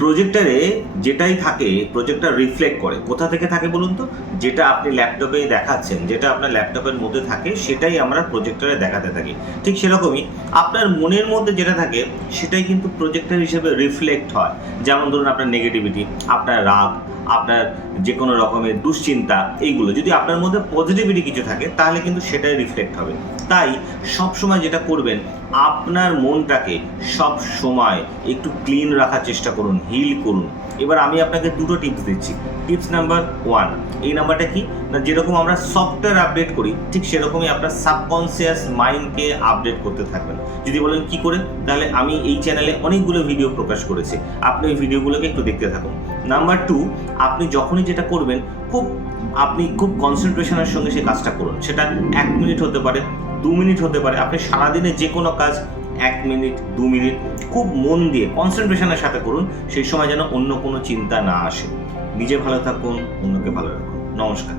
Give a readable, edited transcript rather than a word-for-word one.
প্রজেক্টরে যেটাই থাকে projector reflect করে, কোথা থেকে থাকে বলুন তো? যেটা আপনি ল্যাপটপে দেখাচ্ছেন, যেটা আপনার ল্যাপটপের মধ্যে থাকে সেটাই আমরা প্রজেক্টরে দেখাতে থাকি। ঠিক সেরকমই আপনার মনের মধ্যে যেটা থাকে সেটাই কিন্তু প্রজেক্টর হিসেবে রিফ্লেক্ট হয়। যেমন ধরুন আপনার নেগেটিভিটি, আপনার রাগ, আপনার যে কোনো রকমের দুশ্চিন্তা, এইগুলো যদি আপনার মধ্যে পজিটিভিটি কিছু থাকে তাহলে কিন্তু সেটাই রিফ্লেক্ট হবে। তাই সব সময় যেটা করবেন, আপনার মনটাকে সব সময় একটু ক্লিন রাখার চেষ্টা করুন, হিল করুন। এবার আমি আপনাকে দুটো টিপস দিচ্ছি। টিপস নাম্বার 1, এই নাম্বারটা কি না, যেরকম আমরা সফটওয়্যার আপডেট করি ঠিক সেরকমই আপনার সাবকনসিয়াস মাইন্ডকে আপডেট করতে থাকবেন। যদি বলেন কি করে, তাহলে আমি এই চ্যানেলে অনেকগুলো ভিডিও প্রকাশ করেছি, আপনি ওই ভিডিওগুলোকে একটু দেখতে থাকুন। নাম্বার 2, আপনি যখনই যেটা করবেন আপনি খুব কনসেন্ট্রেশনের সঙ্গে সেই কাজটা করুন। সেটা 1 মিনিট হতে পারে, 2 মিনিট হতে পারে। আপনি সারাদিনে যে কোনো কাজ 1 মিনিট 2 মিনিট খুব মন দিয়ে কনসেন্ট্রেশনের সাথে করুন। সেই সময় যেন অন্য কোনো চিন্তা না আসে। নিজে ভালো থাকুন, অন্যকে ভালো রাখুন। নমস্কার।